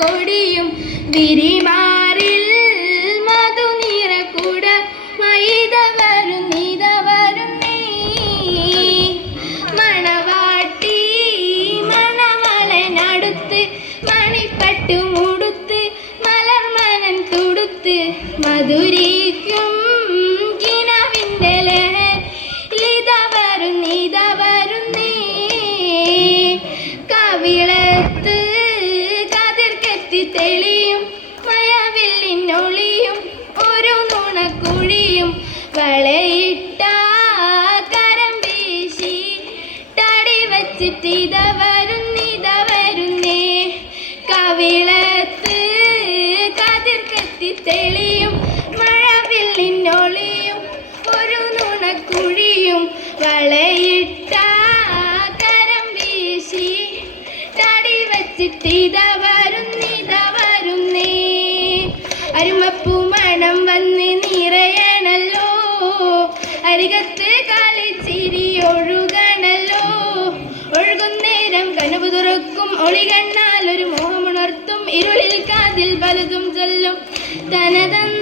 കൊടിയും വിരിമാറിൽ കൂട മൈത നീതവരും നീ. മണവാട്ടി മണമലനടുത്ത് മണിപ്പട്ടു മുടുത്ത് മലർമനം തുടുത്ത് കിനവിന്റെ ലഹരിത വരുന്നിത വരുന്നേ കവിളത്ത് തെളിയും മയവില്ലിനൊളിയും ഒരു നുണക്കുഴിയും വളയിട്ട കരം വീശി. തടി വച്ചിട്ട് ഇത വരുന്നിത വരുന്നേ കവിളത്ത് കതിർക്കെത്തി തെളിയും മഴവില്ലിനൊളിയും ഒരു നുണക്കുഴിയും വളയിട്ട കരം വീശി. തടി വച്ചിട്ട് ഇത വരുന്നിത മണം വന്ന് നിറയണല്ലോ. അരികത്ത് കളിച്ചിരി ഒഴുകണല്ലോ. ഒഴുകുന്നേരം കനവ് തുറക്കും. ഒളി കണ്ണാൽ ഒരു മോഹമുണർത്തും. ഇരുളിൽ കാതിൽ പലതും ചൊല്ലും. തനതന്ത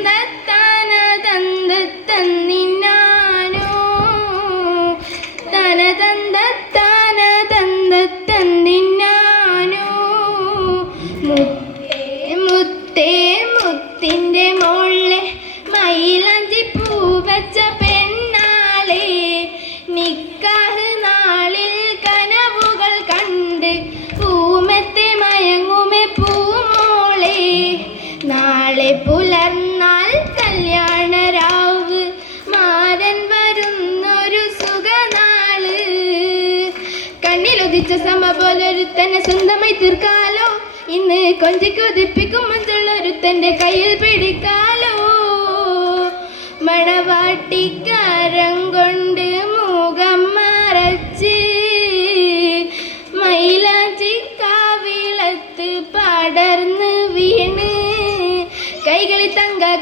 പുലർന്നാൽ കല്യാണരാവ്. മാരൻ വരുന്നൊരു സുഖനാൾ. കണ്ണിലൊതിച്ച സമ പോലൊരുത്തനെ സ്വന്തമായി തീർക്കാലോ. ഇന്ന് കൊഞ്ചിക്കൊതിപ്പിക്കും മറ്റുള്ളൊരുത്തന്റെ കയ്യിൽ പിടിക്കാലോ. മണവാട്ടിക്കാരം കൊണ്ട്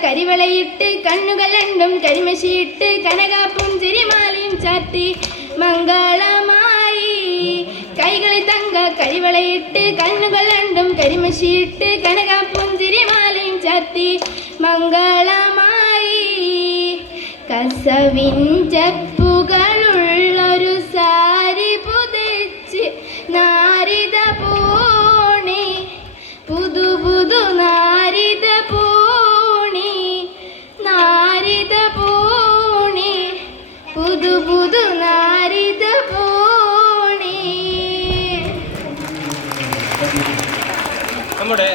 കരിവളയിട്ട് കണ്ണുകൾ രണ്ടും കരിമശിയിട്ട് കനകാപ്പും തിരിമാലയും ചാത്തി മംഗളമായി. കൈകളിൽ തങ്ക കരിവളയിട്ട് കണ്ണുകൾ രണ്ടും കരിമശിയിട്ട് കനകാപ്പും തിരിമാലയും ചാത്തി മംഗളമായി. കസവിൻ ചപ്പുകളുള്ളൊരു നമ്മുടെ